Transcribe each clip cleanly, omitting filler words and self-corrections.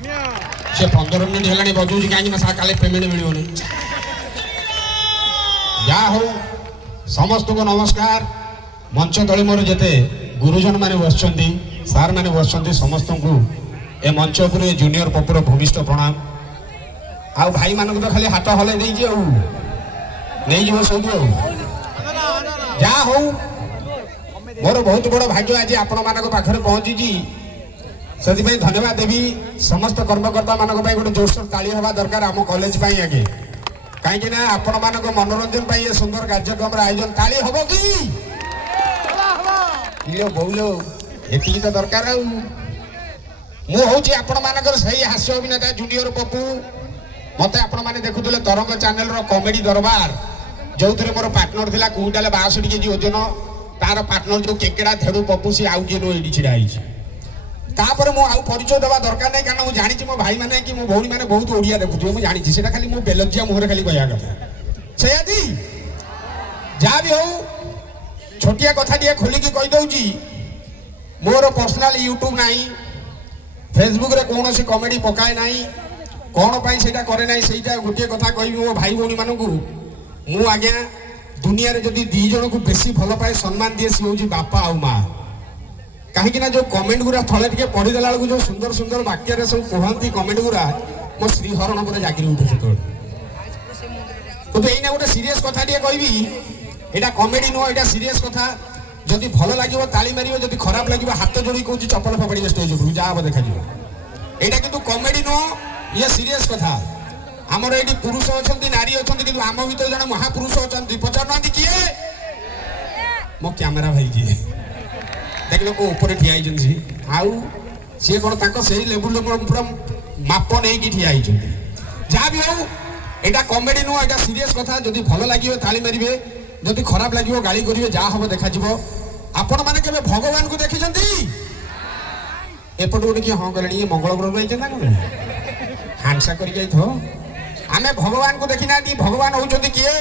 से 15 मिनट है बजाऊँ कहीं काले पेमेंट मिलनी जहाँ हो समस्त को नमस्कार मंच तले मोर जिते गुरुजन मैंने बस सार मैंने बस समस्त को ए मंच उपर जूनियर पपुर भूमिष्ठ प्रणाम आउ भाई मान तो खाली हाथ हल नहीं सब जहाँ हो मोर बहुत बड़ भाग्य आज आपण मान पाखे पहुँची से धन्यवाद देवी समस्त कर्मकर्ता मान गोटे जोरसोर ताली हवा दरकार आम कॉलेज आगे कहीं आपण मान मनोरंजन ये सुंदर कार्यक्रम आयोजन ताली हम कि बोलो ये तो दरकार मुझे आपण मानकर सही हास्य अभिनेता जूनियर पप्पू मत आपण मैंने देखुले तरंग चैनल कॉमेडी दरबार जो थे मोर पार्टनर था कुंटाल 62 केजी ओजन तार पार्टनर जो केकेड़ा धेड़ू पप्पू सी आउ किए ये छिड़ा तापर मु आउ परिचय देवा दरकार नहीं कारण मुझे जानी मो भाई मैंने कि मो भौणी मैंने बहुत ओडिया देखुए मुझे जानी से खाली मो बेलजिया मुहर खाली कहया कथा सयादी जहाँ भी हो छोटिया कथा टे खोलिकी कहीदे मोर पर्सनाल यूट्यूब नहीं फेसबुक रे कौन सी कॉमेडी पकाए नहीं कौन पाई सेटा करे नहीं सेटा गोटे कथा कहि मो भाई भौणी मानकू मु आज्ञा दुनिया रे जदी दी जन को बेसी भल पाए सम्मान दिए सी होजी बापा आ माँ कहीं जो कमेंट गुरा थले टे पढ़ीदेला बेलू जो सुंदर सुंदर वाक्य सब कहती कमेंट गुरा मो श्रीहरण पर जागिरी उठे से तो यही गोटे सीरीयस कथा टे कहि यहाँ कमेडी नुह यहाँ सीरीयस कथा जदि भल लगे ताली मार जदि खराब लगे हाथ जोड़ी कौन चपल फपाड़ी स्टेज उपरू जहाँ देखा यहाँ कि कमेडी नुह ये सीरीयस कथा आमर ये पुरुष अच्छा नारी अच्छा कि आम भर जन महापुरुष अच्छा पचार ना किए मो कैमेरा भाई किए देख लो ऊपर ठिया आउ सी कौन से लेवल पूरा माप नहीं ठिया जहाँ भी हो यहाँ कमेडी नुह यहाँ सीरीयस कथा जदि भल लगे ताली मारे जदि खराब लगे गाड़ी करेंगे जहाँ हम देखा आपण मैंने के भगवान को देखी एपट गोटे किए हाँ कले मंगल ग्रह हांसा कर आम भगवान को देखी ना भगवान होती किए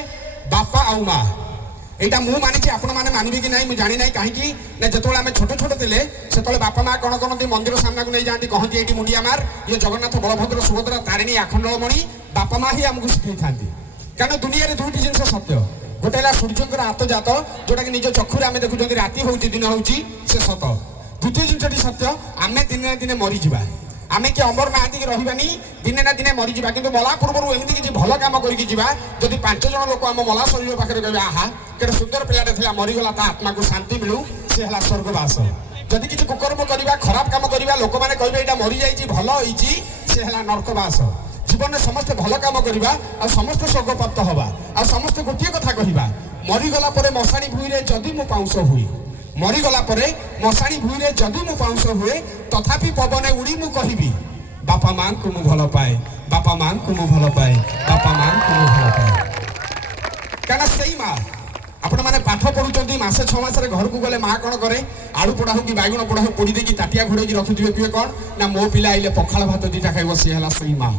बापा आउ माँ यहाँ मुझे मानी आपण मैंने मानवे कि नहीं जानी ना कहीं जो आम छोट छोट थे से बापा माँ कौन कहते मंदिर सामना को नहीं जाती कहती ये मुंडिया मार ये जगन्नाथ बलभद्र सुभद्रा तारिणी आखंडमणि बापा माँ ही आमको शिखी था कारण दुनिया दुईटी जिन सत्य गोटे सूर्य हाथ जात जोटा कि निज चक्षुरे आम देखुं राति हूँ दिन हूँ से सत द्वितीय जिनटी सत्य आम दिन ना दिन मरीजा आम कि अमर महाती रही दिने ना दिने मरीजा कि मला पूर्व एमती किसी भल कम करके जब 5 जन लोक आम मला शरीर पाखे कहे आहा के सुंदर पिलाटे था मरीगला आत्मा को शांति मिलू सी है स्वर्गवास जदि किसी कुकर्म करवा खराब कम करवा लोक मैंने कहे यहाँ मरी जा भल होती सी है नरकवास जीवन में समस्त भल कम करवा आ समस्त स्वर्ग प्राप्त हवा आ समस्त गोटे कथा कहवा मरीगला मशाणी भूई जदि मो पाउंस हुए मरीगला मशाणी भूई जदि मो पाउंस हुए तथापि पवन उड़ी मु कहबी बापा माँ को मु भल पाए बापा माँ को मु भल पाए बापा माँ को मु भल पाए क्या से माँ आपण मैंने पाठ पढ़ुं मसे 6 मास घर को गले माँ कौन करे आलू पोड़ा हो कि बैगण पोड़ा हो पोड़ी देकी ताटिया घोड़े रखिथे किए कौन ना मो पिला आइले पखाल भात दीटा खाइब सी है से माँ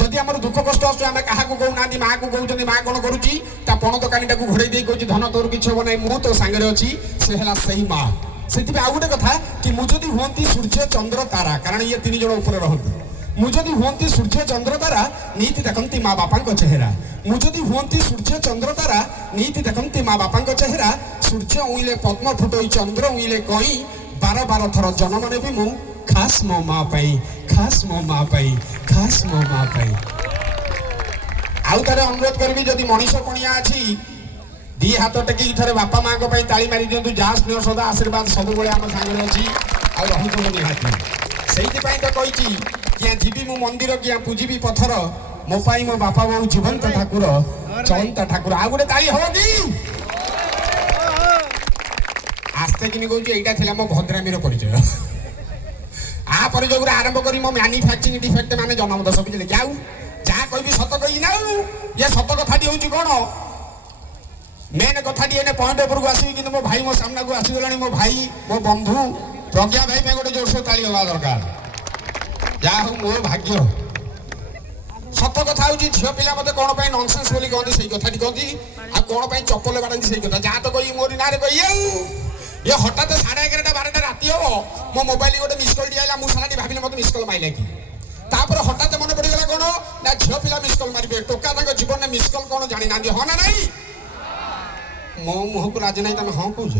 जदि आम दुख कष्ट आस आम क्या कहूना माँ को कहते माँ कौन करुच्ची पण दोकानी घोड़े कहूँ धन तोर किसी हम ना मु तो सांगे अच्छी से है से माँ से आउ गोटे कथा कि मुझे हूँ सूर्य चंद्र तारा कारण ये 3 जन ऊपर रहती मुझे हूँ सूर्य चंद्र तारा नीति देखती माँ बापा चेहरा मुझे हूँ सूर्य चंद्र तारा नीति देखती माँ बापा चेहरा सूर्य उइले पद्म फुटई चंद्र उइले कई 12 थर जन्म ने भी मु खास मो माँ पाई खास मो माँ पाई खास मो माँ पाई आउ थे अनुरोध करी जदि मनीष पणिया अच्छी दी हाथ टेक थे बापा माँ को ताली मारी दिंतु जहाँ स्नेह सदा आशीर्वाद सब आम सागर अच्छी आउ निहाती से तो कही क्या जीवी मु मंदिर क्या पूजिबी पथर मो पाई मो बापा बहु जीवंत ठाकुर चलंत ठाकुर आ गोटे ताली हम कि आस्ते कि कहूँ यहाँ मो भद्रामी परिचय आ परिचय आरंभ कर मो मैन्युफैक्चरिंग डिफेक्ट माने जन्म दश बुझे जाऊ जहाँ कहि सत कही ना ये सत कथाटी हूँ कौन मेन कथाटी एने पॉइंट उपरको आसबि कि मो भाई मो सामना को आसीगला मो भाई मो बंधु प्रज्ञा भाई पे गोटे जोरसोर ताली हवा दरकार जहाँ हूँ मो भाग्य सत कथा हूँ झील पिला मत कौन ननसेंस बोली कहते से कथा कहती आ कौन चप्पल बाड़ती से कथा जहाँ तो कही मोरी ना कही ये हठात 11:30 12टा राति हम मो मोबाइल गोटे मिस कल दिया मुझे भाविले मत मिस कल माइला कि तापर हठात मन पड़गला कौन ना झील पिला मिस कल मारे टोका जीवन में मिस कल कौन जानी ना हाँ ना नहीं मो मुह को राजी नहीं तुम हाँ कौच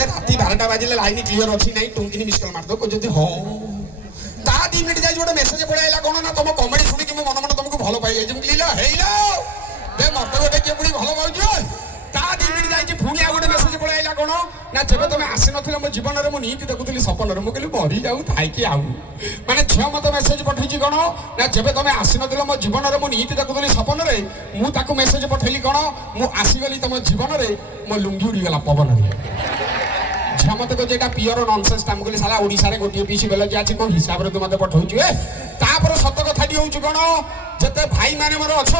राति 12टा बाजिले लाइन क्लीयर अच्छी ना टुंकिनी मिस कल मारद कौन हाँ ता 2 मिनट जाए गोटे मेसेज पड़ाइला कौन ना तुम कमेडी शुणी मो मन मन तुमको भल पाई जाए मत गोटे किए पुणी भल पाऊ ता 2 मिनट जाए पुणी आ गोटे मेसेज पड़ाइला कौन ना जब तुम आसी न मो जीवन में मुझे देखुली सपन में मुझे मरी जाऊ थी आउ माने झील मत मेसेज पठेची कौन ना जब तुम आसी न मो जीवन में मुझे देखुली सपन में मुझे मेसेज पठेली कौन मु आसीगली तुम जीवन में मो लुंगी उड़ीगला पवन झील मत कहे पियर ननसेंस टाइम कहली सारा ओडिशा रे गोटे पीस बेल आज कौ हिसाब से तू मत पठाऊ तापर सत कथाटी हूँ कौन जिते भाई मैंने मोर अछ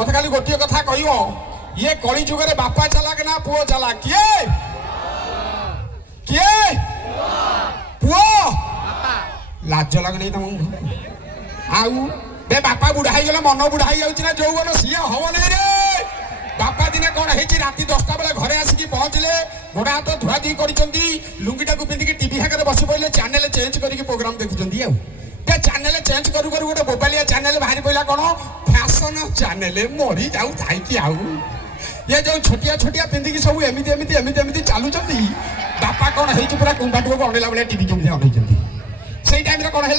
मत खाली गोटे कथा कह ये कली जुगे बापा चालाक ना पुओ चालाक किए किए पुओ लाज लग नहीं तुम आउ बे बापा बुढ़ा गले मन बुढ़ा ना जौवन सी हम नहीं रे बापा दिने कौन है राति 10टा बेले घरे आसिक पहुँचले गोड़ा हाथ धुआ धी कर लुंगीटा को पिंधिकी टीवी आगे बस पड़े चैनल चेंज करके प्रोग्राम देखुं चैनल चेंज करू करू गोटे मोबाइल चैनल बाहरी पड़ा कौन फैशन चैनल मरी जाऊ थी आउ ये जो छोटिया छोटिया पिंधिकी सब एमती एमती एमती एमती चलुं बापा कौन है पूरा कुंभाटू को अनेला भाई टीवी केमी अन से टाइम कौन है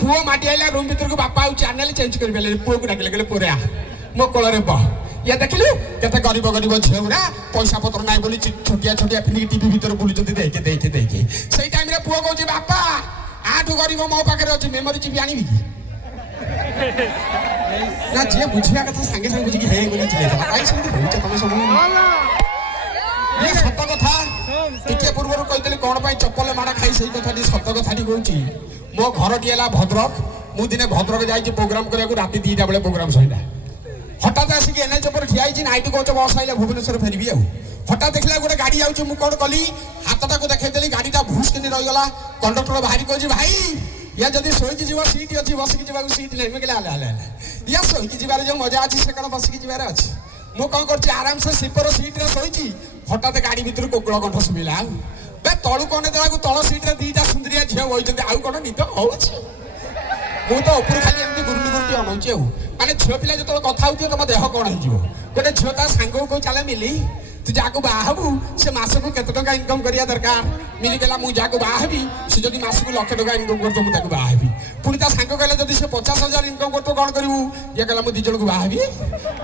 पुओ माटी आइला रूम भर को बापा चैनल चेंज कर पुओ को डाकिले कहले पुरे आ मो कोल बह ये देखिलु केते गरीब गरीब झीउरा पैसा पत्र ना बोली छोटिया छोटिया पिंधिकी टीवी भीतर बुलुचंती देखे देखे देखे से टाइम रे पुओ कहूँ बापा आठू गरीब मो पाखे अच्छे मेमोरी चिपी आनी ना जी बुझिया कथा सांगे सांगे बुझी हे बोली चिलेला काई सेमती होउछ तमे सब ये सत कथा टिके पूर्व कहते कौन पाई चप्पल माड़ खाई से कथा सत कथा कहूँ मो घर टी है भद्रक मु दिने भद्रक जाइए प्रोग्राम करने राति 2टा बेले प्रोग्राम सैला हठात आसिक एनएच पर ठिया नाइट कोच बस आइला भुवनेश्वर फेरबी आउ हठात देखला गोटे गाड़ी आउछ मु कोन कली हाथटा को देखैदेली गाड़ीटा भूस किनी रहीगला कंडक्टर बाहरी कहछि भाई या जदि सोई जीव सीट अच्छी बसिक जावाक सीट नहीं मुझे आले आले आले या सोई जीवार जो मजा अच्छी से कौन बसिक जीवार अच्छी मु कौन कर आराम से स्लीपर सीट रे सोई हठात गाड़ी भीतर कोकल कंठ शुविला बे तलू कौन देला तल सीट रे 2टा सुंदरिया झील बही आउ कौन निद हो मु तो ऊपर खाली एमती गुरुली गुरुटी अनौची आउ माने झील पिला जो कथा होती तुम देह कौन हो गोटे झील ता सांग को चले मिली तू जाको बाहबू से मास को केते टका इनकम करिया दरकार मिली गेला मु जाको बाहबी से जदी मास को लाख टका इनकम करतो मु ताको बाहबी पुनी ता सांग कहले जदी से 50,000 इनकम करतो कोन करिवु ये कहला मु दी जण को बाहबी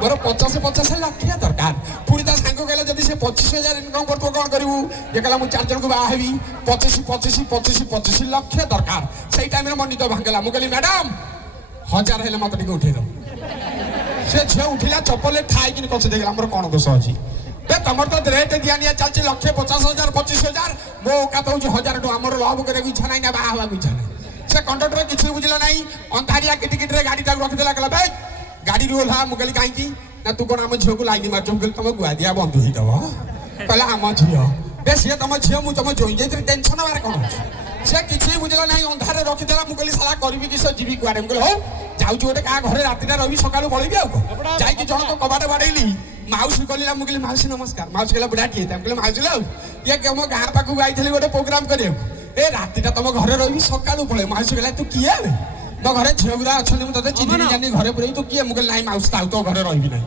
मोर 50 लाख दरकार पुनी ता सांग कहले जदी से 25,000 इनकम करतो कोन करिवु ये कहला मु 4 जण को बाहबी 25 लाख दरकार सेई टाइम रे मन निद भांगला मु कहली मैडम 1000 हेले मत टिके उठे दो से झे उठिला चप्पल ठाई किन कछ देखला हमर कोन दोष अछि तुम तो रेट दिया निया चलती 1,50,000 25,000 मो का तो 1,000 टका आमर लव करे इच्छा नहीं ना बाहा इच्छा नहीं से कंडक्टर किसी बुझला नहीं अंधारिया किटिकिट रे गाड़ी रखिदेला कहला भाई गाड़ी रू ओल्हा मुगली कहीं ना तू कौन आम झील को लाइन मार चुके तुम गुआ दिया बंद होदब कहला आम झील बे सी तुम झील मुझे तुम जोई जाइए टेंशन हमारे कौन से किसी बुझला नहीं अंधारे रखिदेला मुगली साला करी कि से जीवी कुआरे मुझे हो जाऊँ गोटे क्या घरे राति रही सका पलैबी आ जाकि जन तो कबाट बाड़ेली माउसी कहला मुझे माउसी नमस्कार माउसी कहला बुढ़ाटी कहले माउसी लो ये तुम गाँ पाखक आई गोटे प्रोग्राम करा ए रातिटा तुम घर रही सका पड़े माउसी कहला तू किए मो घर झीलगुरा अच्छा मुझे चिन्ह जानी घर पुरे तू किए मुझे ना माउसी ताऊ तो घर रही ना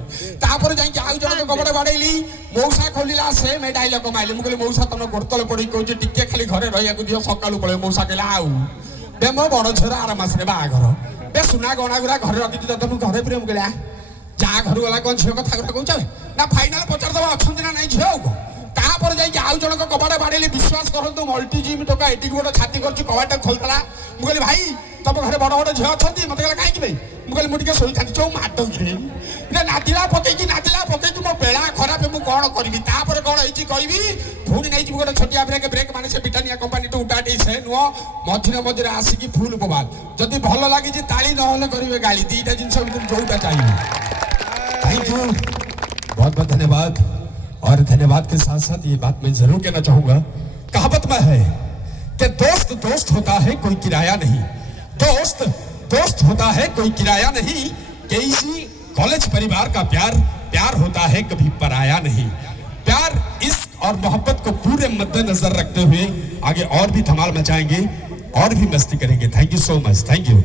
तापर जाकि आउ जन कपड़े बाड़ेली मौसा खोलिला से मैं डायलॉग माइली मुझे मौसा तुम गोड़तले पड़ी कहूँ टिके खाली घर रहा दियो सका पड़े मौसा कहला आउ बे मो बड़ झीर आर मसरे बाघर बे सुना गणा गुरा घर रखी तुम घर पुरे मुझे जा घर वाला कौन झील कथा कहूँ ना फाइनाल पचारदे अच्छा ना नहीं झील को तापर जाकि आउ जन कबाड़ बाड़ेली विश्वास करूँ मल्टी जिम टका एटी गोटे छाती कर कबाटा खोलता मुझे भाई तुम घर बड़ बड़ झील अच्छा मत कहला कहीं भाई मुझे मुझे शोई था चौ माट नाचिला पकई मो बेला खराब मुझे कौन करी तापर कौन होती कहबी पुणी नहीं गोटे छोटिया ब्रेक ब्रेक माने से ब्रिटानिया कंपानी टू उठाटी से नुह मझे मझे आसिकी फुल बबाद जदि भल लगी ताली ना करेंगे गाड़ी 2टा जिन जोटा चाहिए थैंक यू बहुत बहुत धन्यवाद और धन्यवाद के साथ साथ ये बात मैं जरूर कहना चाहूंगा कहावत में है कि दोस्त दोस्त होता है कोई किराया नहीं दोस्त दोस्त होता है कोई किराया नहीं कि इसी कॉलेज परिवार का प्यार प्यार होता है कभी पराया नहीं प्यार इश्क और मोहब्बत को पूरे मद्देनजर रखते हुए आगे और भी धमाल मचाएंगे और भी मस्ती करेंगे thank you so much thank you